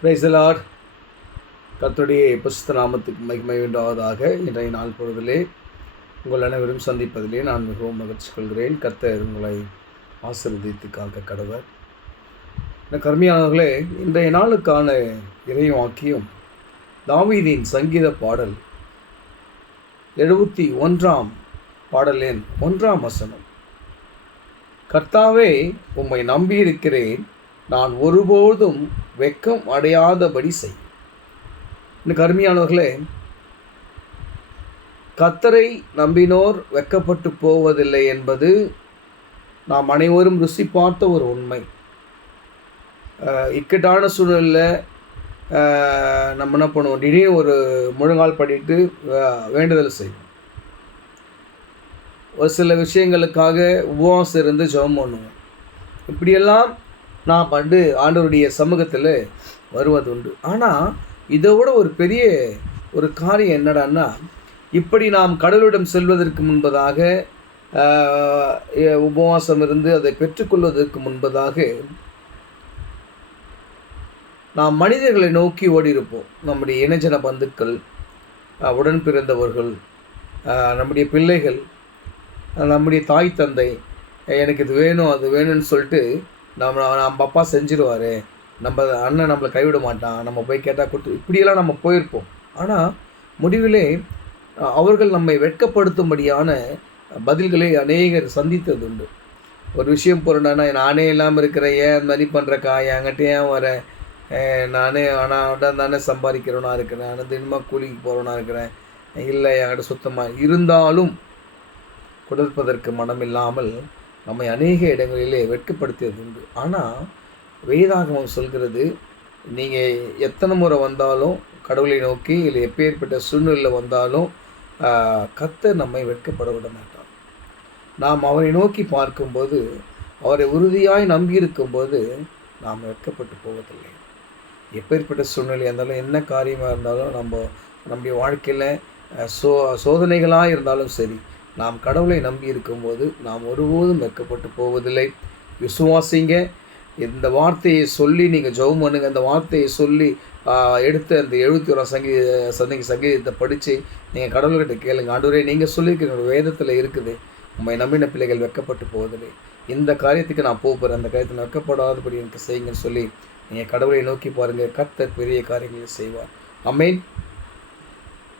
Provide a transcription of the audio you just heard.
Praise the Lord. கர்த்தருடைய பரிசுத்த நாமத்துக்கு மகிமை உண்டாவதாக. இன்றைய நாள் பொழுதிலே உங்கள் அனைவரும் சந்திப்பதிலே நான் மிகவும் மகிழ்ச்சி கொள்கிறேன். கர்த்தர் உங்களை ஆசீர்வதித்து காக்க கடவர். கருமையானவர்களே, இன்றைய நாளுக்கான இறைவாக்கியம் தாவீதின் சங்கீத பாடல் 71 பாடலின் 1 வசனம். கர்த்தாவே, உம்மை நம்பியிருக்கிறேன், நான் ஒருபோதும் வெட்கம் அடையாதபடி செய். இன்னும் கருமையானவர்களே, கர்த்தரை நம்பினோர் வெட்கப்பட்டு போவதில்லை என்பது நாம் அனைவரும் ருசி பார்த்த ஒரு உண்மை. இக்கட்டான சூழலில் நம்ம என்ன பண்ணுவோம், திடீர்னு ஒரு முழங்கால் படிட்டு வேண்டுதல் செய்வோம். ஒரு சில விஷயங்களுக்காக உபவாசம் இருந்து ஜெபம் பண்ணுவோம். இப்படியெல்லாம் நாம் ஆண்டவருடைய சமூகத்தில் வருவது உண்டு. ஆனால் இதோட ஒரு பெரிய ஒரு காரியம் என்னடான்னா, இப்படி நாம் கடவுளிடம் செல்வதற்கு முன்பதாக, உபவாசம் இருந்து அதை பெற்றுக்கொள்வதற்கு முன்பதாக நாம் மனிதர்களை நோக்கி ஓடியிருப்போம். நம்முடைய இனஜன பந்துக்கள், உடன் பிறந்தவர்கள், நம்முடைய பிள்ளைகள், நம்முடைய தாய் தந்தை, எனக்கு இது வேணும் அது வேணும்னு சொல்லிட்டு நம்ம அப்பா செஞ்சிருவார், நம்ம அண்ணன் நம்மளை கைவிட மாட்டான், நம்ம போய் கேட்டால் கொடுத்து, இப்படியெல்லாம் நம்ம போயிருப்போம். ஆனால் முடிவிலே அவர்கள் நம்மை வெட்கப்படுத்தும்படியான பதில்களை அநேகர் சந்தித்தது உண்டு. ஒரு விஷயம் போகிறேன்னா, நானே இல்லாமல் இருக்கிறேன், ஏன் அந்த மாதிரி பண்ணுறக்கா, என்கிட்ட ஏன் வரேன், நானே ஆனால் தானே சம்பாதிக்கிறவனா இருக்கிறேன், ஆனால் தினமாக கூலிக்கு போகிறவனா இருக்கிறேன், இல்லை என்கிட்ட சுத்தமாக இருந்தாலும் கொடுப்பதற்கு மனமில்லாமல் நம்மை அநேக இடங்களிலே வெட்கப்படுத்தியது உண்டு. ஆனால் வேதாகமம் சொல்கிறது, நீங்கள் எத்தனை முறை வந்தாலும் கடவுளை நோக்கி, இல்லை எப்பேற்பட்ட சூழ்நிலையில் வந்தாலும் கர்த்தர் நம்மை வெட்கப்பட விட மாட்டார். நாம் அவரை நோக்கி பார்க்கும்போது, அவரை உறுதியாய் நம்பியிருக்கும்போது நாம் வெட்கப்பட்டு போவதில்லை. எப்பேற்பட்ட சூழ்நிலையாக இருந்தாலும், என்ன காரியமாக இருந்தாலும், நம்முடைய வாழ்க்கையில் சோதனைகளாக இருந்தாலும் சரி, நாம் கடவுளை நம்பி இருக்கும்போது நாம் ஒருபோதும் வெட்கப்பட்டு போவதில்லை. விசுவாசிங்க. இந்த வார்த்தையை சொல்லி நீங்கள் ஜெபம் பண்ணுங்க. இந்த வார்த்தையை சொல்லி எடுத்து அந்த 71 சங்கீதத்தை படித்து நீங்கள் கடவுள்கிட்ட கேளுங்க. ஆண்டவரே, நீங்கள் சொல்லியிருக்கிற வேதத்தில் இருக்குது, உண்மை நம்பின பிள்ளைகள் வெட்கப்பட்டு போவதில்லை, இந்த காரியத்துக்கு நான் போகிறேன், அந்த காரியத்தை வெட்கப்படாதபடி எனக்கு செய்யுங்கன்னு சொல்லி நீங்கள் கடவுளை நோக்கி பாருங்கள். கர்த்தர் பெரிய காரியங்களை செய்வார். ஆமென்.